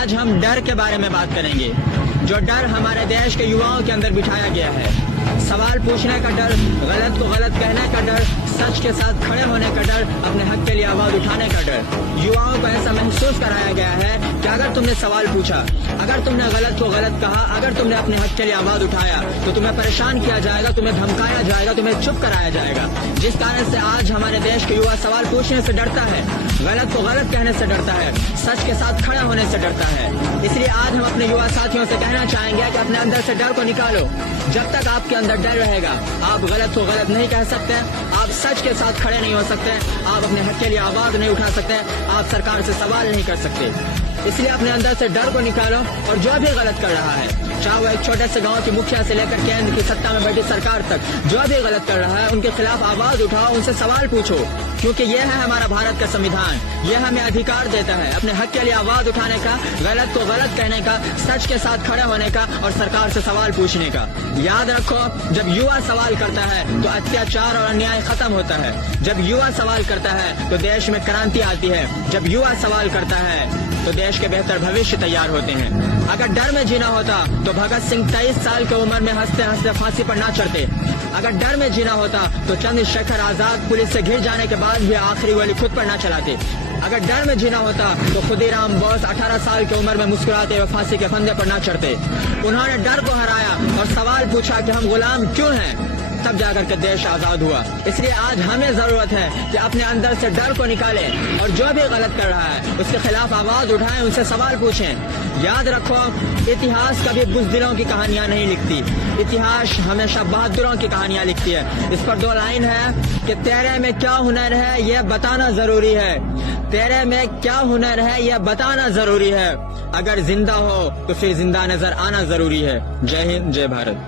आज हम डर के बारे में बात करेंगे, जो डर हमारे देश के युवाओं के अंदर बिठाया गया है। सवाल पूछने का डर, गलत को गलत कहने का डर, सच के साथ खड़े होने का डर, अपने हक के लिए आवाज उठाने का डर। युवाओं को ऐसा महसूस कराया गया है कि अगर तुमने सवाल पूछा, अगर तुमने गलत को गलत कहा, अगर तुमने अपने हक के लिए आवाज उठाया तो तुम्हें परेशान किया जाएगा, तुम्हें धमकाया जाएगा, तुम्हें चुप कराया जाएगा। जिस कारण से आज हमारे देश के युवा सवाल पूछने से डरता है, गलत को गलत कहने से डरता है, सच के साथ खड़ा होने से डरता है। इसलिए आज हम अपने युवा साथियों से कहना चाहेंगे कि अपने अंदर से डर को निकालो। जब तक आपके अंदर डर रहेगा, आप गलत को गलत नहीं कह सकते, आप सच के साथ खड़े नहीं हो सकते, आप अपने हक के लिए आवाज नहीं उठा सकते, आप सरकार से सवाल नहीं कर सकते। इसलिए अपने अंदर से डर को निकालो और जो भी गलत कर रहा है, चाहे वो एक छोटे से गांव की मुखिया से लेकर केंद्र की सत्ता में बैठी सरकार तक, जो भी गलत कर रहा है उनके खिलाफ आवाज उठाओ, उनसे सवाल पूछो, क्योंकि यह है हमारा भारत का संविधान। यह हमें अधिकार देता है अपने हक के लिए आवाज उठाने का, गलत को गलत कहने का, सच के साथ खड़े होने का और सरकार से सवाल पूछने का। याद रखो, जब युवा सवाल करता है तो अत्याचार और अन्याय खत्म होता है। जब युवा सवाल करता है तो देश में क्रांति आती है। जब युवा सवाल करता है तो देश के बेहतर भविष्य तैयार होते हैं। अगर डर में जीना होता तो भगत सिंह 23 साल की उम्र में हंसते हंसते फांसी पर ना चढ़ते। अगर डर में जीना होता तो चंद्रशेखर आजाद पुलिस से घिर जाने के बाद भी आखिरी गोली खुद पर ना चलाते। अगर डर में जीना होता तो खुदीराम बोस 18 साल की उम्र में मुस्कुराते हुए फांसी के फंदे पर ना चढ़ते। उन्होंने डर को हराया और सवाल पूछा कि हम गुलाम क्यों हैं, तब जाकर के देश आजाद हुआ। इसलिए आज हमें जरूरत है कि अपने अंदर से डर को निकालें और जो भी गलत कर रहा है उसके खिलाफ आवाज उठाएं, उनसे सवाल पूछें। याद रखो, इतिहास कभी बुज़दिलों की कहानियां नहीं लिखती, इतिहास हमेशा बहादुरों की कहानियां लिखती है। इस पर 2 लाइन है कि तेरे में क्या हुनर है यह बताना जरूरी है, तेरे में क्या हुनर है यह बताना जरूरी है, अगर जिंदा हो तो फिर जिंदा नजर आना जरूरी है। जय हिंद, जय भारत।